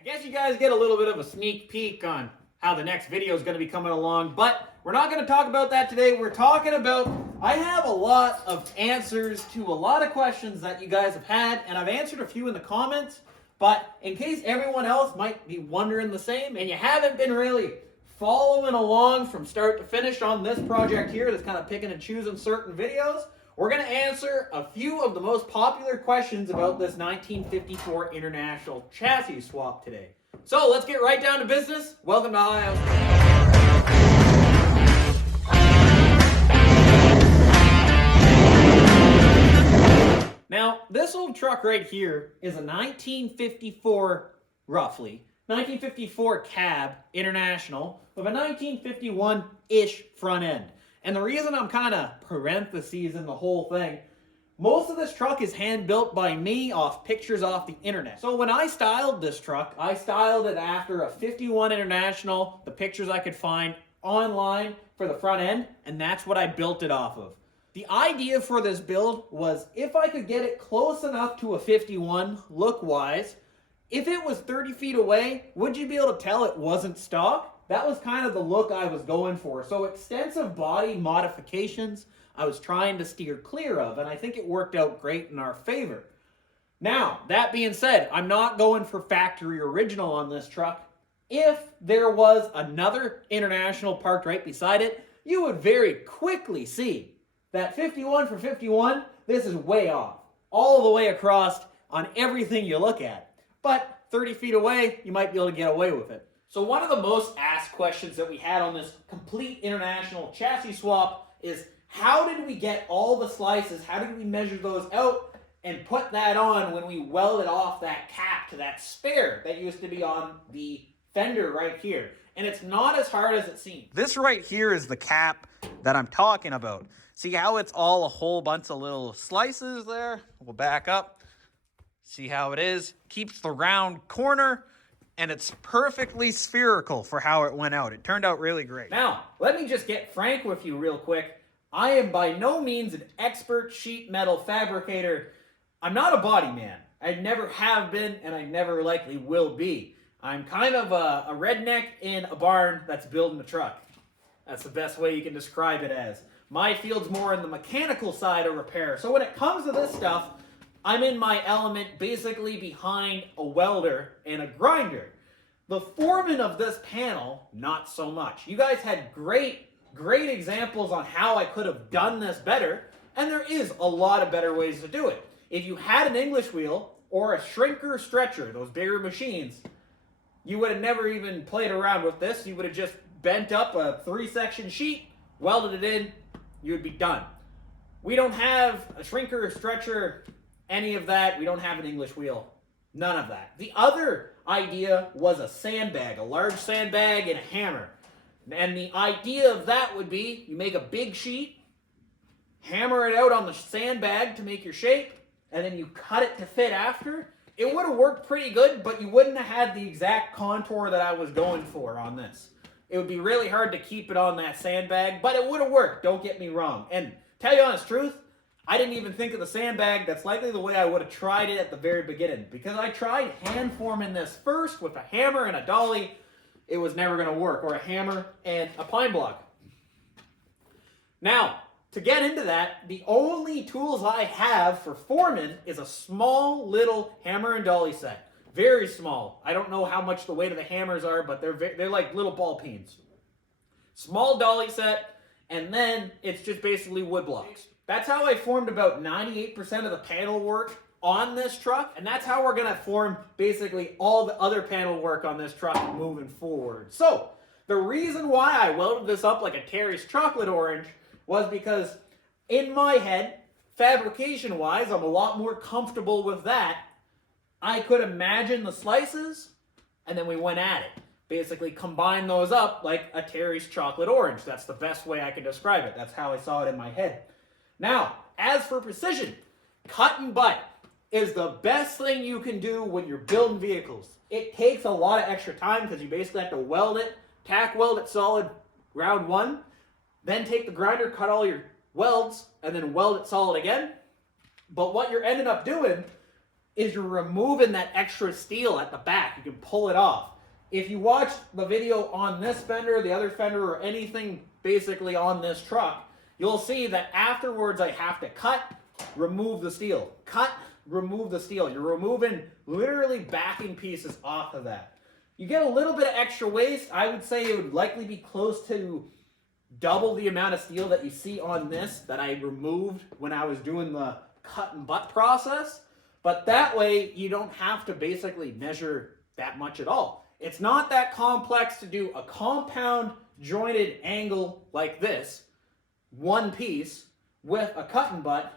I guess you guys get a little bit of a sneak peek on how the next video is going to be coming along, but we're not going to talk about that today. We're talking about, I have a lot of answers to a lot of questions that you guys have had, and I've answered a few in the comments, but in case everyone else might be wondering the same, and you haven't been really following along from start to finish on this project here that's kind of picking and choosing certain videos, we're going to answer a few of the most popular questions about this 1954 International chassis swap today. So let's get right down to business. Welcome to Ohio. Now, this old truck right here is a 1954, roughly, 1954 cab International with a 1951-ish front end. And the reason I'm kind of parentheses in the whole thing, most of this truck is hand-built by me off pictures off the internet. So when I styled this truck, I styled it after a 51 International, the pictures I could find online for the front end, and that's what I built it off of. The idea for this build was if I could get it close enough to a 51 look-wise, if it was 30 feet away, would you be able to tell it wasn't stock? That was kind of the look I was going for. So extensive body modifications I was trying to steer clear of, and I think it worked out great in our favor. Now, that being said, I'm not going for factory original on this truck. If there was another International parked right beside it, you would very quickly see that 51 for 51, this is way off. All the way across on everything you look at. But 30 feet away, you might be able to get away with it. So one of the most asked questions that we had on this complete International chassis swap is, how did we get all the slices, how did we measure those out and put that on when we welded off that cap to that spare that used to be on the fender right here? And it's not as hard as it seems. This right here is the cap that I'm talking about. See how it's all a whole bunch of little slices there? We'll back up. See how it is? Keeps the round corner, and it's perfectly spherical for how it went out. It turned out really great. Now, let me just get frank with you real quick. I am by no means an expert sheet metal fabricator. I'm not a body man. I never have been, and I never likely will be. I'm kind of a redneck in a barn that's building a truck. That's the best way you can describe it as. My field's more in the mechanical side of repair. So when it comes to this stuff, I'm in my element basically behind a welder and a grinder. The foreman of this panel, not so much. You guys had great examples on how I could have done this better, and there is a lot of better ways to do it. If you had an English wheel or a shrinker stretcher, those bigger machines, you would have never even played around with this. You would have just bent up a 3-section sheet, welded it in, you would be done. We don't have a shrinker, stretcher, any of that. We don't have an English wheel. None of that. The other idea was a sandbag, a large sandbag and a hammer. And the idea of that would be you make a big sheet, hammer it out on the sandbag to make your shape, and then you cut it to fit after. It would have worked pretty good, but you wouldn't have had the exact contour that I was going for on this. It would be really hard to keep it on that sandbag, but it would have worked, don't get me wrong. And tell you honest truth, I didn't even think of the sandbag. That's likely the way I would have tried it at the very beginning. Because I tried hand forming this first with a hammer and a dolly. It was never going to work. Or a hammer and a pine block. Now, to get into that, the only tools I have for forming is a small little hammer and dolly set. Very small. I don't know how much the weight of the hammers are, but they're like little ball peens. Small dolly set, and then it's just basically wood blocks. That's how I formed about 98% of the panel work on this truck, and that's how we're going to form basically all the other panel work on this truck moving forward. So, the reason why I welded this up like a Terry's chocolate orange was because in my head, fabrication-wise, I'm a lot more comfortable with that. I could imagine the slices, and then we went at it. Basically combine those up like a Terry's chocolate orange. That's the best way I can describe it. That's how I saw it in my head. Now, as for precision, cut and butt is the best thing you can do when you're building vehicles. It takes a lot of extra time because you basically have to weld it, tack weld it solid round one, then take the grinder, cut all your welds, and then weld it solid again. But what you're ending up doing is you're removing that extra steel at the back. You can pull it off. If you watch the video on this fender, the other fender, or anything basically on this truck, you'll see that afterwards I have to cut, remove the steel. Cut, remove the steel. You're removing literally backing pieces off of that. You get a little bit of extra waste. I would say it would likely be close to double the amount of steel that you see on this that I removed when I was doing the cut and butt process. But that way you don't have to basically measure that much at all. It's not that complex to do a compound jointed angle like this, one piece, with a cut and butt,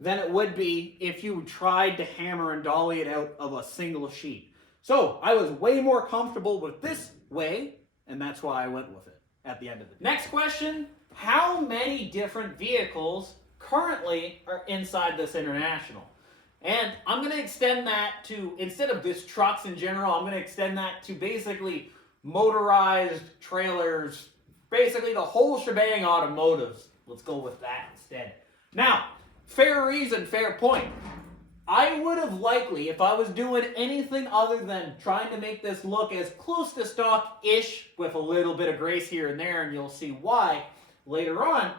than it would be if you tried to hammer and dolly it out of a single sheet. So I was way more comfortable with this way, and that's why I went with it at the end of it. Next question, how many different vehicles currently are inside this International? And I'm going to extend that to, instead of just trucks in general, I'm going to extend that to basically motorized trailers, basically the whole shebang automotives. Let's go with that instead. Now, fair reason, fair point. I would have likely, if I was doing anything other than trying to make this look as close to stock-ish with a little bit of grace here and there, and you'll see why later on,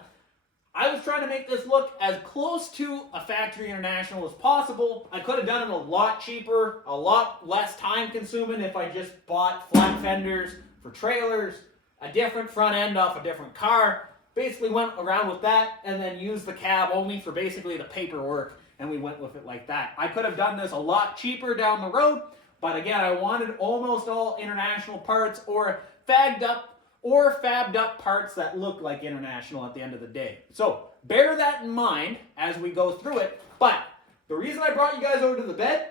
I was trying to make this look as close to a factory International as possible. I could have done it a lot cheaper, a lot less time consuming if I just bought flat fenders for trailers, a different front end off a different car, basically went around with that, and then used the cab only for basically the paperwork, and we went with it like that. I could have done this a lot cheaper down the road, but again, I wanted almost all International parts or fagged up or fabbed up parts that look like International at the end of the day. So bear that in mind as we go through it. But the reason I brought you guys over to the bed,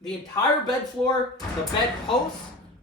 the entire bed floor, the bed posts,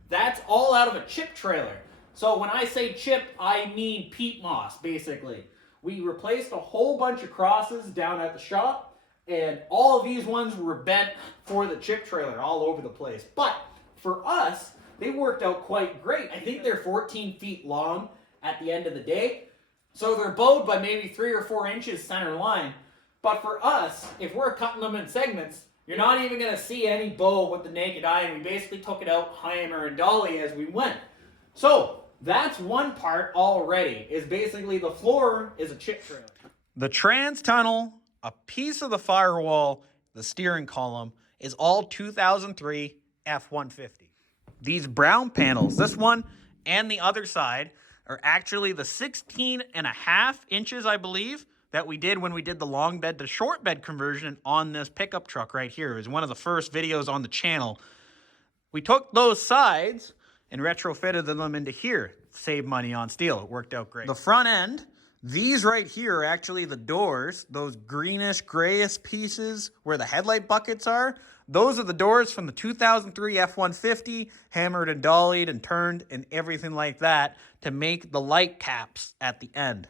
that's all out of a chip trailer. So when I say chip, I mean peat moss, basically. We replaced a whole bunch of crosses down at the shop, and all of these ones were bent for the chip trailer all over the place. But for us, they worked out quite great. I think they're 14 feet long at the end of the day. So they're bowed by maybe 3 or 4 inches center line. But for us, if we're cutting them in segments, you're not even going to see any bow with the naked eye. And we basically took it out hammer and dolly as we went. So that's one part already, is basically the floor is a chip trailer. The trans tunnel, a piece of the firewall, the steering column, is all 2003 F-150. These brown panels, this one and the other side, are actually the 16.5 inches, I believe, that we did when we did the long bed to short bed conversion on this pickup truck right here. It was one of the first videos on the channel. We took those sides and retrofitted them into here. Saved money on steel. It worked out great. The front end, these right here are actually the doors, those greenish, grayish pieces where the headlight buckets are. Those are the doors from the 2003 F-150, hammered and dollied and turned and everything like that to make the light caps at the end.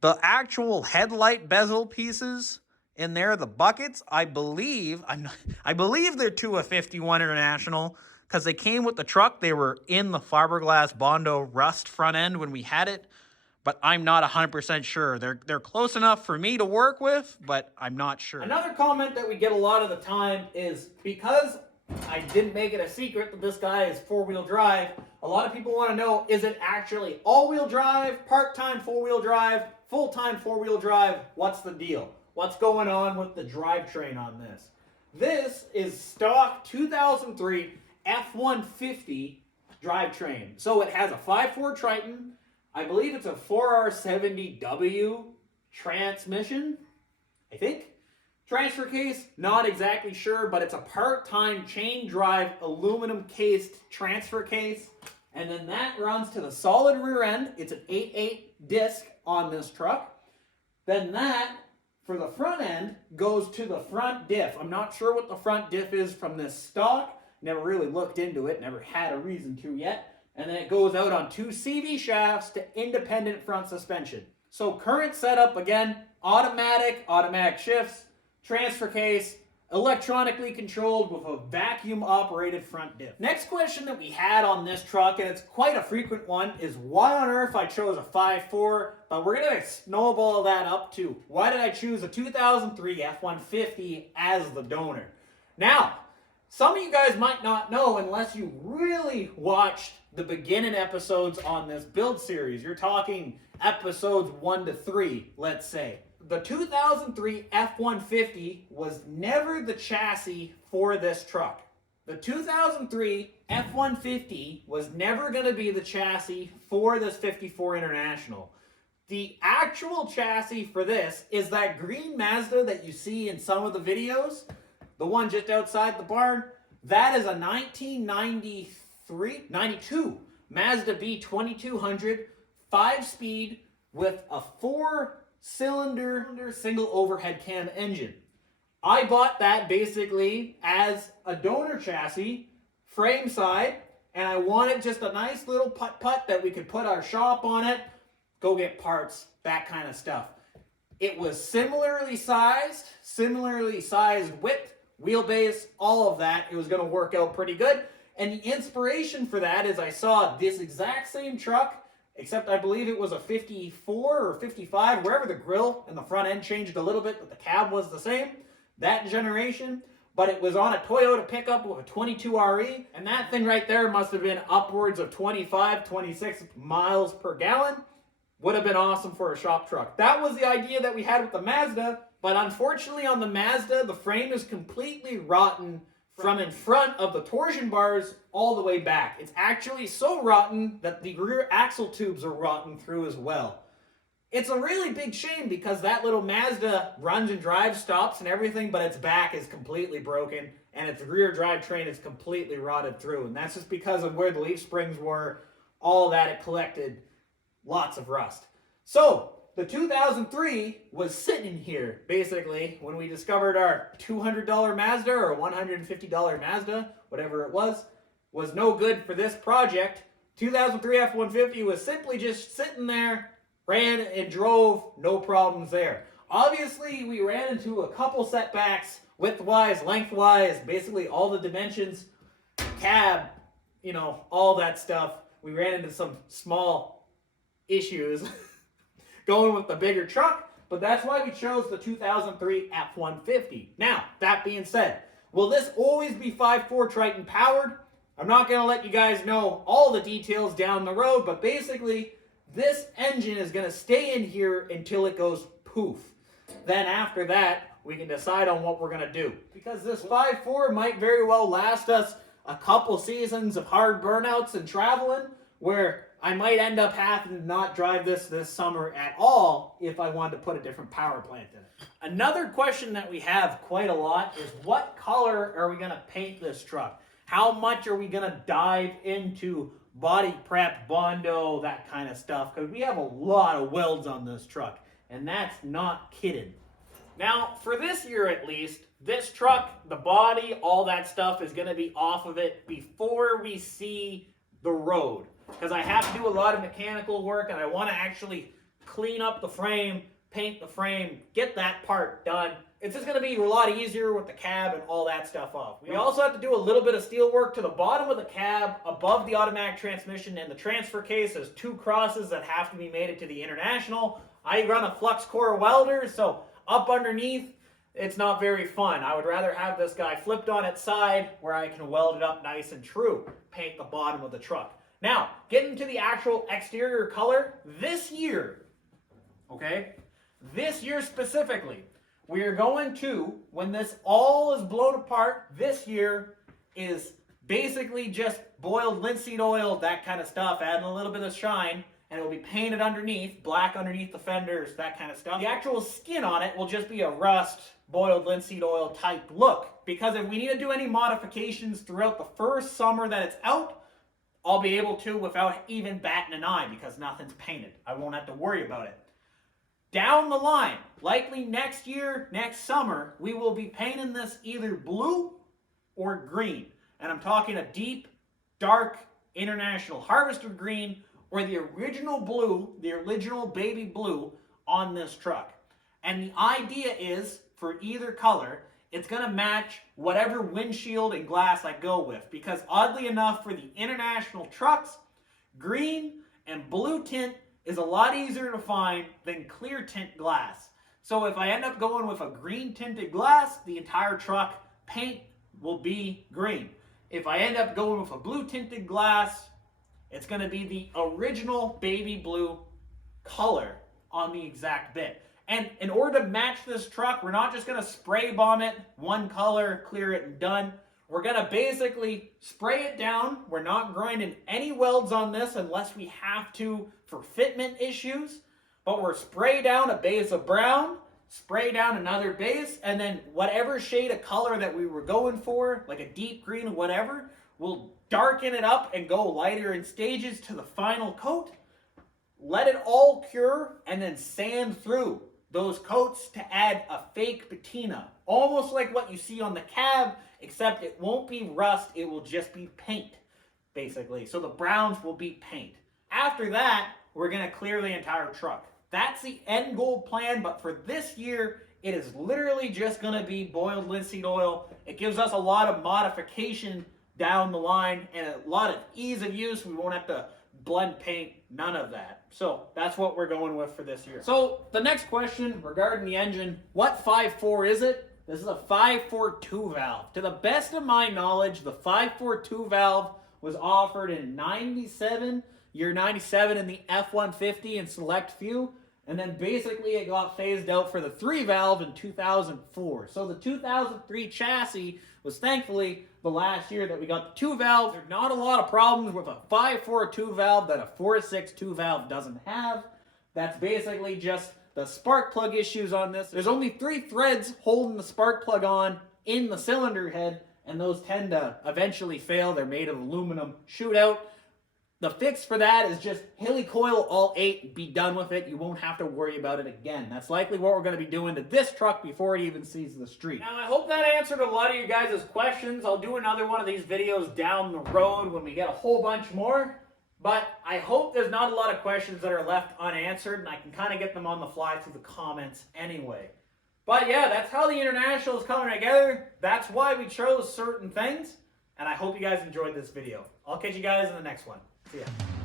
The actual headlight bezel pieces in there, the buckets, I believe they're to a 51 International because they came with the truck. They were in the fiberglass Bondo rust front end when we had it. But I'm not 100% sure. They're close enough for me to work with, but I'm not sure. Another comment that we get a lot of the time is, because I didn't make it a secret that this guy is four-wheel drive, a lot of people want to know, is it actually all-wheel drive, part-time four-wheel drive, full-time four-wheel drive? What's the deal? What's going on with the drivetrain on this? This is stock 2003 F-150 drivetrain. So it has a 5.4 Triton. I believe it's a 4R70W transmission, I think. Transfer case, not exactly sure, but it's a part-time chain drive aluminum cased transfer case. And then that runs to the solid rear end. It's an 8.8 disc on this truck. Then that, for the front end, goes to the front diff. I'm not sure what the front diff is from this stock. Never really looked into it, never had a reason to yet. And then it goes out on 2 CV shafts to independent front suspension. So current setup, again, automatic shifts, transfer case, electronically controlled with a vacuum operated front diff. Next question that we had on this truck, and it's quite a frequent one, is why on earth I chose a 5.4, but we're going to snowball that up to why did I choose a 2003 F-150 as the donor? Now, some of you guys might not know unless you really watched the beginning episodes on this build series. You're talking episodes 1 to 3, let's say. The 2003 F-150 was never the chassis for this truck. The 2003 F-150 was never going to be the chassis for this 54 International. The actual chassis for this is that green Mazda that you see in some of the videos, the one just outside the barn. That is a 92 Mazda B2200 5-speed with a 4-cylinder single overhead cam engine. I bought that basically as a donor chassis, frame side, and I wanted just a nice little putt-putt that we could put our shop on it, go get parts, that kind of stuff. It was similarly sized width, wheelbase, all of that. It was going to work out pretty good. And the inspiration for that is I saw this exact same truck, except I believe it was a 54 or 55, wherever the grill and the front end changed a little bit, but the cab was the same. That generation, but it was on a Toyota pickup with a 22 RE, and that thing right there must have been upwards of 25, 26 miles per gallon. Would have been awesome for a shop truck. That was the idea that we had with the Mazda, but unfortunately on the Mazda, the frame is completely rotten from in front of the torsion bars all the way back. It's actually so rotten that the rear axle tubes are rotten through as well. It's a really big shame because that little Mazda runs and drives, stops and everything, but its back is completely broken and its rear drivetrain is completely rotted through. And that's just because of where the leaf springs were, all that it collected, lots of rust. So the 2003 was sitting here basically when we discovered our $200 Mazda or $150 Mazda, whatever it was no good for this project. 2003 F-150 was simply just sitting there, ran and drove, no problems there. Obviously, we ran into a couple setbacks, width-wise, length-wise, basically all the dimensions, cab, all that stuff. We ran into some small issues going with the bigger truck, but that's why we chose the 2003 F-150. Now, that being said, will this always be 5.4 Triton powered? I'm not going to let you guys know all the details down the road, but basically, this engine is going to stay in here until it goes poof. Then after that, we can decide on what we're going to do. Because this 5.4 might very well last us a couple seasons of hard burnouts and traveling, where I might end up having to not drive this summer at all if I wanted to put a different power plant in it. Another question that we have quite a lot is what color are we going to paint this truck? How much are we going to dive into body prep, Bondo, that kind of stuff, because we have a lot of welds on this truck, and that's not kidding. Now, for this year at least, this truck, the body, all that stuff is going to be off of it before we see the road, because I have to do a lot of mechanical work, and I want to actually clean up the frame, paint the frame, get that part done. It's just going to be a lot easier with the cab and all that stuff off. We also have to do a little bit of steel work to the bottom of the cab, above the automatic transmission, and the transfer case. There's 2 crosses that have to be made to the International. I run a flux core welder, so up underneath, it's not very fun. I would rather have this guy flipped on its side where I can weld it up nice and true, paint the bottom of the truck. Now, getting to the actual exterior color, this year specifically, we are going to, when this all is blown apart, this year is basically just boiled linseed oil, that kind of stuff, adding a little bit of shine, and it will be painted underneath, black underneath the fenders, that kind of stuff. The actual skin on it will just be a rust, boiled linseed oil type look, because if we need to do any modifications throughout the first summer that it's out, I'll be able to without even batting an eye, because nothing's painted. I won't have to worry about it. Down the line, likely next year, next summer, we will be painting this either blue or green. And I'm talking a deep, dark, International Harvester green, or the original blue, the original baby blue on this truck. And the idea is, for either color, it's going to match whatever windshield and glass I go with. Because oddly enough, for the International trucks, green and blue tint is a lot easier to find than clear tint glass. So if I end up going with a green tinted glass, the entire truck, paint, will be green. If I end up going with a blue tinted glass, it's going to be the original baby blue color on the exact bit. And in order to match this truck, we're not just going to spray bomb it, one color, clear it, and done. We're going to basically spray it down. We're not grinding any welds on this unless we have to for fitment issues. But we're spray down a base of brown, spray down another base, and then whatever shade of color that we were going for, like a deep green or whatever, we'll darken it up and go lighter in stages to the final coat. Let it all cure and then sand through those coats to add a fake patina. Almost like what you see on the cab, except it won't be rust, it will just be paint, basically. So the browns will be paint. After that, we're going to clear the entire truck. That's the end goal plan, but for this year, it is literally just going to be boiled linseed oil. It gives us a lot of modification down the line and a lot of ease of use. We won't have to blend paint, none of that. So that's what we're going with for this year. So the next question regarding the engine, what 5.4 is it? This is a 5.42 valve. To the best of my knowledge, the 5.42 valve was offered in 97, year 97 in the F-150 and select few. And then basically it got phased out for the 3 valve in 2004. So the 2003 chassis was thankfully the last year that we got the 2 valve. There's not a lot of problems with a 5.42 valve that a 4.62 valve doesn't have. That's basically just the spark plug issues on this. There's only 3 threads holding the spark plug on in the cylinder head, and those tend to eventually fail. They're made of aluminum. Shoot out. The fix for that is just helicoil all 8, be done with it. You won't have to worry about it again. That's likely what we're going to be doing to this truck before it even sees the street. Now, I hope that answered a lot of you guys' questions. I'll do another one of these videos down the road when we get a whole bunch more. But I hope there's not a lot of questions that are left unanswered, and I can kind of get them on the fly through the comments anyway. But yeah, that's how the International is coming together. That's why we chose certain things. And I hope you guys enjoyed this video. I'll catch you guys in the next one. See ya.